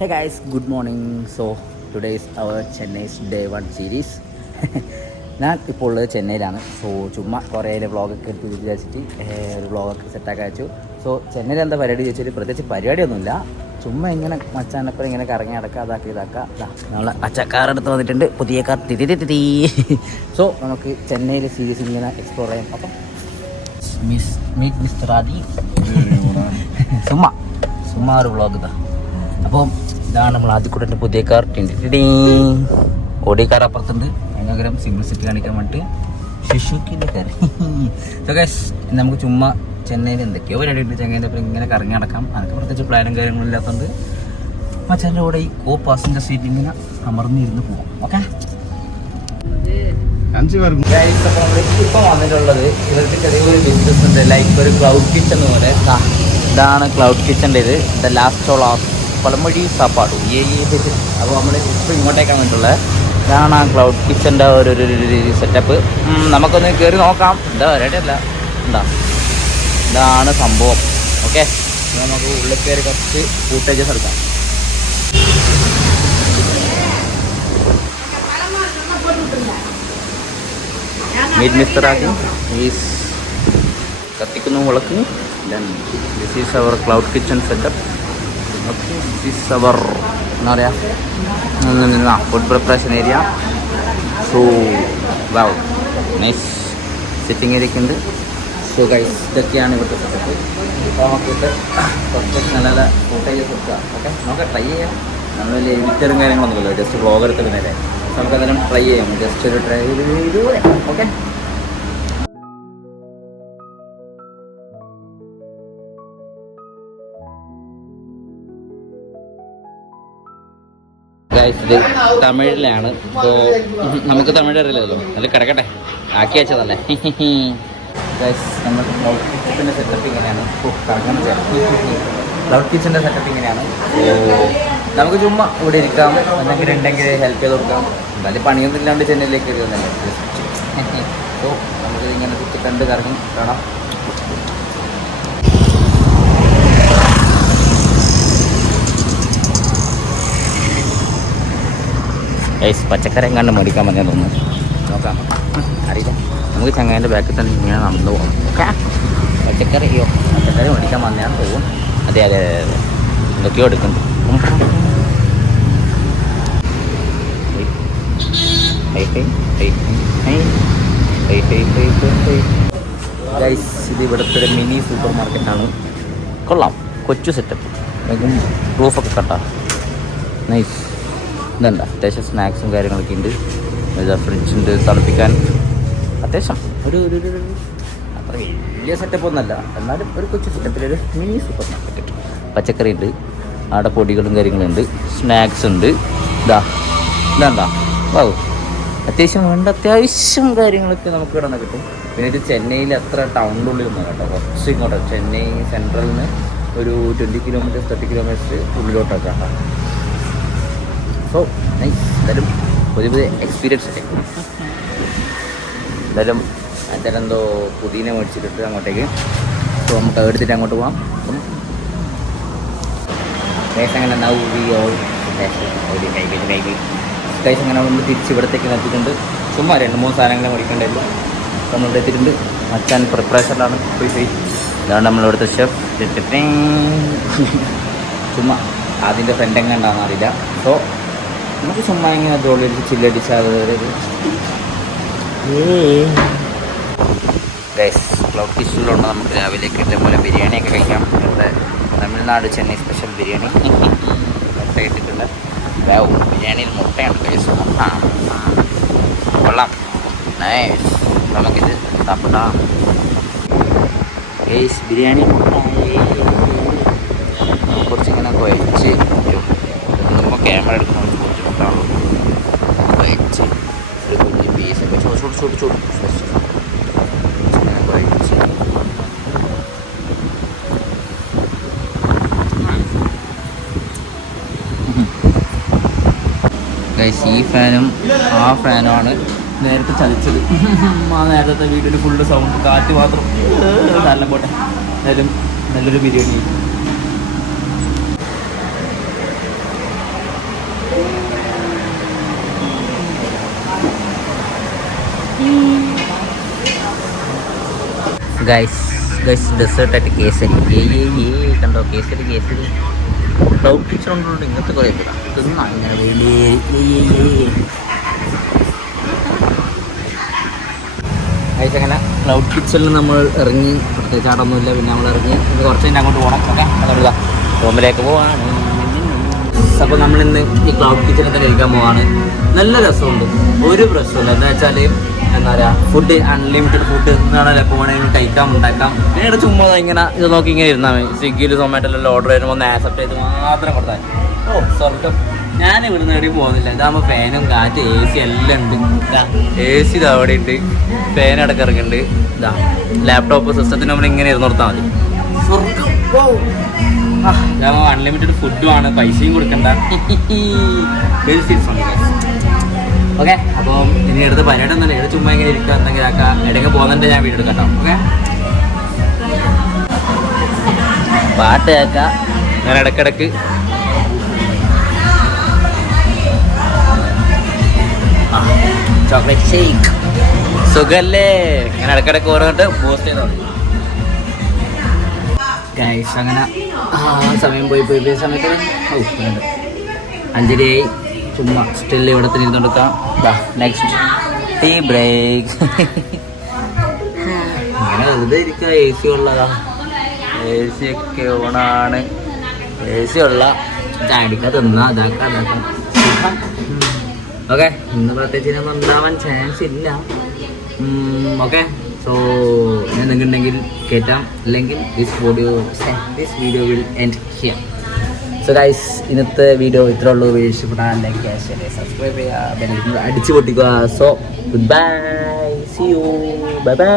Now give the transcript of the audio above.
Hey guys, good morning. So today is our Chennai's day 1 series. ഞാൻ ഇപ്പോൾ ഉള്ളത് ചെന്നൈയിലാണ്. So ചുമ്മാ കുറേ വ്ളോഗൊക്കെ എടുത്ത് വിചാരിച്ചിട്ട് ഒരു വ്ളോഗൊക്കെ സെറ്റാക്കി അയച്ചു. സോ ചെന്നൈയിൽ എന്താ പരിപാടി ചോദിച്ചാൽ പ്രത്യേകിച്ച് പരിപാടിയൊന്നുമില്ല. ചുമ്മാ ഇങ്ങനെ മച്ചാനപ്പം ഇങ്ങനെ കറങ്ങി നടക്കുക ഇതാക്കുക. നമ്മൾ അച്ചക്കാറെടുത്ത് വന്നിട്ടുണ്ട്, പുതിയ കാർ തിരി. സോ നമുക്ക് ചെന്നൈയിലെ സീരീസ് ഇങ്ങനെ എക്സ്പ്ലോർ ചെയ്യാം. അപ്പം മീറ്റ് മിസ്റ്റർ ആദി ചുമ്മാ ഒരു വ്ളോഗ് ഇതാ. അപ്പം ഇതാണ് നമ്മൾ ആദ്യക്കൂടെ പുതിയ കാർ ഓടി കാർ അപ്പുറത്തുണ്ട്. അതിനകരം സിംപ്ലിസിറ്റി കാണിക്കാൻ വേണ്ടിയിട്ട് ഷിഷുക്കിൻ്റെ കാർ. സോ ഗൈസ് നമുക്ക് ചുമ്മാ ചെന്നൈയിൽ എന്തൊക്കെയോ പരിപാടിയുണ്ട്. ചെന്നൈൻ്റെ അപ്പം ഇങ്ങനെ കറങ്ങി നടക്കാം. എനിക്ക് പ്രത്യേകിച്ച് പ്ലാനും കാര്യങ്ങളും ഇല്ലാത്തതുകൊണ്ട് മച്ചാൻ്റെ കൂടെ ഈ പാസഞ്ചർ സീറ്റ് ഇങ്ങനെ അമർന്നിരുന്ന് പോകാം. ഓക്കെ ഇപ്പം വന്നിട്ടുള്ളത് ഇവർക്ക് ചെറിയൊരു ബിസിനസ് ഉണ്ട്. ലൈക്ക് ഒരു ക്ലൗഡ് കിച്ചൺ പോലെ. ഇതാണ് ക്ലൗഡ് കിച്ചൻ്റെ ഇത്. ദ ലാസ്റ്റ് ഓൾ ഓഫ് പഴമൊഴി സാപ്പാട് അപ്പോൾ നമ്മൾ ഇപ്പോൾ ഇങ്ങോട്ടേക്കാണ് വേണ്ടിയിട്ടുള്ളത്. ഇതാണ് ആ ക്ലൗഡ് കിച്ചൻ്റെ ഒരു സെറ്റപ്പ്. നമുക്കൊന്ന് കയറി നോക്കാം. എന്താ വരട്ടല്ല എന്താ ഇതാണ് സംഭവം. ഓക്കെ, നമുക്ക് ഉള്ളിൽ കയറി കുറച്ച് ഫൂട്ടേജസ് എടുക്കാം. മീറ്റ് മിസ്റ്റർ ആദ്യം ഈസ് കത്തിക്കുന്നു വിളക്ക്. Then this is our cloud kitchen setup. Okay, this is our എന്താ പറയുക food preparation area. So wow nice sitting area ഉണ്ട്. സോ ഗൈസ് ഇതൊക്കെയാണ് ഇവിടുത്തെ സെറ്റപ്പ്. ഇപ്പോൾ നമുക്കിട്ട് കുറച്ച് നല്ല ഫുട്ടേജസ് കൊടുക്കുക. ഓക്കെ, നമുക്ക് ട്രൈ ചെയ്യാം. നമ്മൾ വലിയ എഡിറ്ററും കാര്യങ്ങളൊന്നുമില്ല, ജസ്റ്റ് വ്ളോഗ് എടുത്തിരുന്നല്ലേ. നമുക്കതെല്ലാം ട്രൈ ചെയ്യാം. ജസ്റ്റ് ഒരു ട്രൈ ചെയ്ത് ഓക്കെ. ഇത് തമിഴിലാണ്. സോ നമുക്ക് തമിഴ് അറിയില്ലല്ലോ, അതിൽ കിടക്കട്ടെ, ആക്കി വെച്ചതല്ലേ. നമ്മുടെ ക്ലൗഡ് കിച്ചൻ്റെ സെറ്റപ്പ് ഇങ്ങനെയാണ്. ക്ലൗഡ് കിച്ചൻ്റെ സെറ്റപ്പ് ഇങ്ങനെയാണ്. നമുക്ക് ചുമ്മാ ഇവിടെ ഇരിക്കാം, എന്തെങ്കിലും ഉണ്ടെങ്കിൽ ഹെൽപ്പ് ചെയ്ത് കൊടുക്കാം. എന്തായാലും പണിയൊന്നും ഇല്ലാണ്ട് ചെന്നൈയിലേക്ക് കയറുന്നല്ലേ. സോ നമുക്ക് ഇങ്ങനെ ചുറ്റി കണ്ട് കറങ്ങി കാണാം. പച്ചക്കറി എങ്ങാണ്ട് മേടിക്കാൻ പറഞ്ഞാൽ തോന്നുന്നു. നോക്കാം, അറിയില്ല. നമുക്ക് ചങ്ങാൻ്റെ ബാക്കിൽ തന്നെ ഇങ്ങനെ നടന്നു പോകാം. ഓക്കെ, പച്ചക്കറി മേടിക്കാൻ വന്നയാൾ തോന്നും. അതെ എന്തൊക്കെയോ എടുക്കുന്നു. ഗൈസ് ഇത് ഇവിടുത്തെ ഒരു മിനി സൂപ്പർ മാർക്കറ്റാണ്. കൊള്ളാം, കൊച്ചു സെറ്റപ്പ്. റൂഫൊക്കെ കട്ടാ നൈസ്. ഇതുണ്ട്, അത്യാവശ്യം സ്നാക്സും കാര്യങ്ങളൊക്കെ ഉണ്ട്. ഫ്രിഡ്ജുണ്ട് തണുപ്പിക്കാൻ. അത്യാവശ്യം ഒരു അത്ര വലിയ സെറ്റപ്പ് ഒന്നുമല്ല, എന്നാലും ഒരു കൊച്ചു സെറ്റപ്പിലൊരു മിനി സൂപ്പർ മാർക്കറ്റ്. പച്ചക്കറി ഉണ്ട്, അവിടെ പൊടികളും കാര്യങ്ങളുണ്ട്, സ്നാക്സ് ഉണ്ട്. ഇതാണ്ടാ വാവ്, അത്യാവശ്യം വേണ്ട അത്യാവശ്യം കാര്യങ്ങളൊക്കെ നമുക്ക് ഇവിടെ നിന്ന് കിട്ടും. പിന്നെ ഇത് ചെന്നൈയിൽ അത്ര ടൗണിൻ്റെ ഉള്ളിലൊന്നും കേട്ടോ, കുറച്ച് ഇങ്ങോട്ട് ചെന്നൈ സെൻട്രലിൽ നിന്ന് ഒരു 20 കിലോമീറ്റേഴ്സ് 30 കിലോമീറ്റേഴ്സ് ഉള്ളിലോട്ടൊക്കെ കേട്ടോ. So nice. എന്തായാലും പുതിയ എക്സ്പീരിയൻസ് അല്ലേ. എന്തായാലും അച്ഛനെന്തോ പുതിന മേടിച്ചിട്ട് അങ്ങോട്ടേക്ക്. സോ നമുക്ക് എടുത്തിട്ട് അങ്ങോട്ട് പോകാം. ഗൈസ് അങ്ങനെ ഗൈസ് അങ്ങനെ നമ്മൾ തിരിച്ച് ഇവിടത്തേക്ക് നിർത്തിയിട്ടുണ്ട്. ചുമ്മാ 2-3 സാധനങ്ങൾ മേടിക്കേണ്ടല്ലോ. അപ്പോൾ നമ്മളിവിടെ എത്തിയിട്ടുണ്ട്. അച്ഛൻ പ്രിപ്പറേഷനിലാണ്. പോയി ഇതാണ് നമ്മളിവിടുത്തെ ഷെഫ്. ചുമ്മാ അതിൻ്റെ ഫ്രണ്ട് എങ്ങനെയുണ്ടാകുന്ന അറിയില്ല. സോ നമുക്ക് ചുമ്മാ ഇങ്ങനെ ജോലിയടിച്ച് ചില്ലടിച്ചാൽ ഗൈസ് ക്ലൗഡ് കിച്ചണിലുണ്ട്. നമുക്ക് രാവിലേക്ക് ഇതേപോലെ ബിരിയാണിയൊക്കെ കഴിക്കാം. ഇവിടെ തമിഴ്നാട് ചെന്നൈ സ്പെഷ്യൽ ബിരിയാണി മുട്ട ഇട്ടിട്ടുള്ള ബിരിയാണിയിൽ മുട്ടയാണ് ഗൈസ്. കൊള്ളാം, നൈസ്. നമുക്കിത് തപ്പിടാം ഗൈസ്. ബിരിയാണി മുട്ട കുറച്ചിങ്ങനെ കുഴച്ച് നമ്മൾ ക്യാമറ എടുക്കണം. കുഴച്ച് ഒരു കുഞ്ഞ് പീസൊക്കെ ചൂട് ഇങ്ങനെ കുഴച്ച് ഗൈസ്. ഈ ഫാനും ആ ഫാനുമാണ് നേരത്തെ ചലിച്ചത്. ആ നേരത്തെ വീട്ടിൽ ഫുള്ള് സൗണ്ട്, കാറ്റ് മാത്രം. നല്ല പോട്ടെ, എന്തായാലും നല്ലൊരു ബിരിയാണി. ഗൈസ് ഡെസേർട്ടായിട്ട് കേസരി കണ്ടോ, കേസരി ക്ലൗഡ് കിച്ചൺ കൊണ്ടുണ്ട് ഇങ്ങനത്തെ കുറേ തിന്നാ ഇങ്ങനെ ഗൈസ്. അങ്ങനെ ക്ലൗഡ് കിച്ചണിൽ നമ്മൾ ഇറങ്ങി, പ്രത്യേകിച്ച് ആടൊന്നുമില്ല. പിന്നെ നമ്മൾ ഇറങ്ങി ഇന്ന് കുറച്ച് കഴിഞ്ഞ് അങ്ങോട്ട് പോകണം. ഓക്കെ, അതുകൊണ്ടാ റൂമിലേക്ക് പോവാണ്. അപ്പോൾ നമ്മളിന്ന് ഈ ക്ലൗഡ് കിച്ചണിൽ തന്നെ ഇരിക്കാൻ പോവാണ്. നല്ല രസമുണ്ട്, ഒരു പ്രശ്നമില്ല. എന്താ വെച്ചാൽ എന്താ പറയുക, ഫുഡ് അൺലിമിറ്റഡ് ഫുഡ് എന്നാണല്ലോ പോകണമെങ്കിൽ കഴിക്കാം, ഉണ്ടാക്കാം. പിന്നീട് ചുമ്മാ ഇങ്ങനെ ഇത് നോക്കി ഇങ്ങനെ ഇരുന്നാൽ മതി. സ്വിഗ്ഗിയിൽ സൊമാറ്റോയിലെല്ലാം ഓർഡർ ചെയ്യുമ്പോൾ ഒന്ന് ആക്സെപ്റ്റ് ചെയ്ത് മാത്രം കൊടുത്താൽ ഓ സ്വർഗം. ഞാൻ ഇവിടുന്ന് എവിടെയും പോകുന്നില്ല. ഇതാകുമ്പോൾ ഫാനും കാറ്റ് AC എല്ലാം ഉണ്ട്. AC ഇത് അവിടെ ഉണ്ട്, ഫാൻ അടക്കം ഇറങ്ങുന്നുണ്ട്. ഇതാ ലാപ്ടോപ്പ് സിസ്റ്റത്തിന് നമ്മൾ ഇങ്ങനെ ഇരുന്ന് കൊടുത്താൽ മതി. സ്വർഗം. ഇതാകുമ്പോൾ അൺലിമിറ്റഡ് ഫുഡുമാണ്, പൈസയും കൊടുക്കണ്ട. ബെനിഫിറ്റ്സ് ഉണ്ട്. ഓക്കെ, അപ്പം ഇനി എടുത്ത് പരിപാടിയൊന്നുമില്ല. ഇവിടെ ചുമ്മാ ഇങ്ങനെ ഇരിക്കുക, എന്തെങ്കിലും ആക്കാം. ഇടയ്ക്ക് പോകുന്നുണ്ട്, ഞാൻ വീഡിയോ എടുക്കാം കേട്ടോ. ഓക്കെ, പാട്ട് കേൾക്കാം. ഞാൻ ഇടയ്ക്കിടയ്ക്ക് ചോക്ലേറ്റ് ഷേക്ക് സുഖല്ലേ, ഇങ്ങനെ ഇടയ്ക്കിടയ്ക്ക് ഓരോന്നിട്ട് പോസ്റ്റ് ചെയ്തോ ഗൈസ്. അങ്ങനെ സമയം പോയി സമയത്തിന് 5:30 ചുമ്മാ സ്റ്റിൽ ഇവിടെ തന്നെ ഇരുന്നെടുക്കാം. Next tea break. അങ്ങനെ വെറുതെ ഇരിക്കുക. AC ഉള്ളതാ, AC ഒക്കെ ഓണാണ്. AC ഉള്ള ചാടിക്ക തിന്നാ അതാക്കാം. ഓക്കെ, ഇന്ന് പ്രത്യേകിച്ച് ഇതിനൊന്നും ഉണ്ടാവാൻ ചാൻസ് ഇല്ല. ഓക്കെ, സോ ഞാൻ നിങ്ങളുണ്ടെങ്കിൽ കേട്ടാം, അല്ലെങ്കിൽ this video will end here. So guys, ഇന്നത്തെ വീഡിയോ ഇത്രേ ഉള്ളൂ. വീഡിയോ ഇഷ്ടപ്പെട്ടാൽ ലൈക്ക് ചെയ്യുക, ഷെയർ ചെയ്യുക, സബ്സ്ക്രൈബ് ചെയ്യുക, അടിച്ചു പൊട്ടിക്കുക. So good bye, see you, bye by.